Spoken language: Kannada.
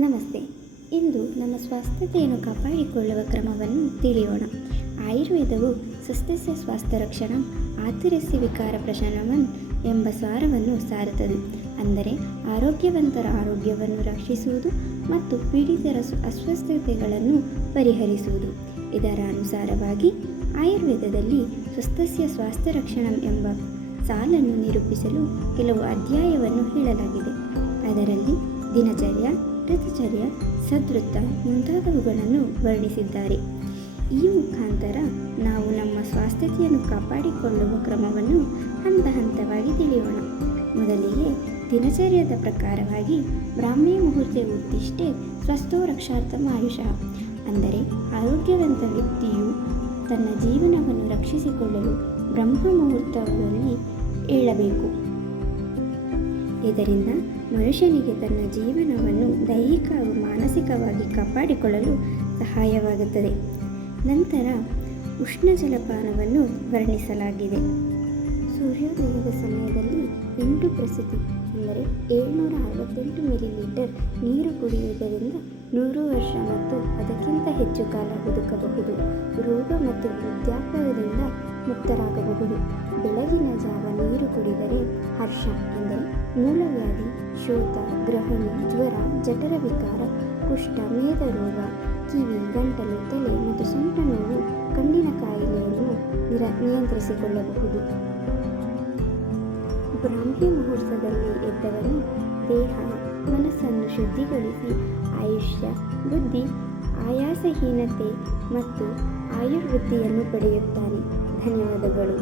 ನಮಸ್ತೆ. ಇಂದು ನಮ್ಮ ಸ್ವಾಸ್ಥ್ಯತೆಯನ್ನು ಕಾಪಾಡಿಕೊಳ್ಳುವ ಕ್ರಮವನ್ನು ತಿಳಿಯೋಣ. ಆಯುರ್ವೇದವು ಸಸ್ಯಸ್ಯ ಸ್ವಾಸ್ಥ್ಯ ರಕ್ಷಣಂ ಆತಿರಸ್ಯ ವಿಕಾರ ಪ್ರಶಮನಂ ಎಂಬ ಸಾರವನ್ನು ಸಾರುತ್ತದೆ. ಅಂದರೆ ಆರೋಗ್ಯವಂತರ ಆರೋಗ್ಯವನ್ನು ರಕ್ಷಿಸುವುದು ಮತ್ತು ಪೀಡಿತರ ಅಸ್ವಸ್ಥತೆಗಳನ್ನು ಪರಿಹರಿಸುವುದು. ಇದರ ಅನುಸಾರವಾಗಿ ಆಯುರ್ವೇದದಲ್ಲಿ ಸ್ವಸ್ಥಸ್ಯ ಸ್ವಾಸ್ಥ್ಯ ರಕ್ಷಣಂ ಎಂಬ ಸಾಲನ್ನು ನಿರೂಪಿಸಲು ಕೆಲವು ಅಧ್ಯಾಯವನ್ನು ಹೇಳಲಾಗಿದೆ. ಅದರಲ್ಲಿ ದಿನಚರ್ಯ, ಋತುಚರ್ಯ, ಸದೃತ ಮುಂತಾದವುಗಳನ್ನು ವರ್ಣಿಸಿದ್ದಾರೆ. ಈ ಮುಖಾಂತರ ನಾವು ನಮ್ಮ ಸ್ವಾಸ್ಥ್ಯತೆಯನ್ನು ಕಾಪಾಡಿಕೊಳ್ಳುವ ಕ್ರಮವನ್ನು ಹಂತ ಹಂತವಾಗಿ ತಿಳಿಯೋಣ. ಮೊದಲಿಗೆ ದಿನಚರ್ಯದ ಪ್ರಕಾರವಾಗಿ ಬ್ರಾಹ್ಮಿ ಮುಹೂರ್ತೆ ಉದ್ದಿಷ್ಟೇ ಸ್ವಸ್ಥೋ ರಕ್ಷಾರ್ಥಂ ಆಯುಷಃ. ಅಂದರೆ ಆರೋಗ್ಯವಂತ ವ್ಯಕ್ತಿಯು ತನ್ನ ಜೀವನವನ್ನು ರಕ್ಷಿಸಿಕೊಳ್ಳಲು ಬ್ರಹ್ಮ ಮುಹೂರ್ತದಲ್ಲಿ ಏಳಬೇಕು. ಇದರಿಂದ ಮನುಷ್ಯನಿಗೆ ತನ್ನ ಜೀವನವನ್ನು ದೈಹಿಕ ಹಾಗೂ ಮಾನಸಿಕವಾಗಿ ಕಾಪಾಡಿಕೊಳ್ಳಲು ಸಹಾಯವಾಗುತ್ತದೆ. ನಂತರ ಉಷ್ಣ ಜಲಪಾನವನ್ನು ವರ್ಣಿಸಲಾಗಿದೆ. ಸೂರ್ಯೋದಯದ ಸಮಯದಲ್ಲಿ 8 ಪ್ರಸೂತಿ ಅಂದರೆ 768 ಮಿಲಿಲೀಟರ್ ನೀರು ಕುಡಿಯುವುದರಿಂದ 100 ವರ್ಷ ಮತ್ತು ಅದಕ್ಕಿಂತ ಹೆಚ್ಚು ಕಾಲ ಬದುಕಬಹುದು. ರೋಗ ಮತ್ತು ವೃದ್ಧಾಪ್ಯದಿಂದ ಮುಕ್ತರಾಗಬಹುದು. ಬೆಳಗಿನ ಜಾವ ನೀರು ಕುಡಿದರೆ ಹರ್ಷ ಎಂದರೆ ಮೂಲವ್ಯಾಧಿ, ಶೋಥ, ಗ್ರಹಣಿ, ಜ್ವರ, ಜಠರ ವಿಕಾರ, ಕುಷ್ಠ, ಮೇದರೋಗ, ಕಿವಿ, ಗಂಟಲು, ತಲೆ ಮತ್ತು ಸೊಂಟ ನೋವು, ಕಣ್ಣಿನ ಕಾಯಿಲೆಯನ್ನು ನಿಯಂತ್ರಿಸಿಕೊಳ್ಳಬಹುದು. ಬ್ರಾಹ್ಮಿ ಮುಹೂರ್ತದಲ್ಲಿ ಎದ್ದವನು ದೇಹ ಮನಸ್ಸನ್ನು ಶುದ್ಧಿಗೊಳಿಸಿ ಆಯುಷ್ಯ, ಬುದ್ಧಿ, ಆಯಾಸಹೀನತೆ ಮತ್ತು ಆಯುರ್ವೃದ್ಧಿಯನ್ನು ಪಡೆಯುತ್ತಾನೆ. ಧನ್ಯವಾದಗಳು.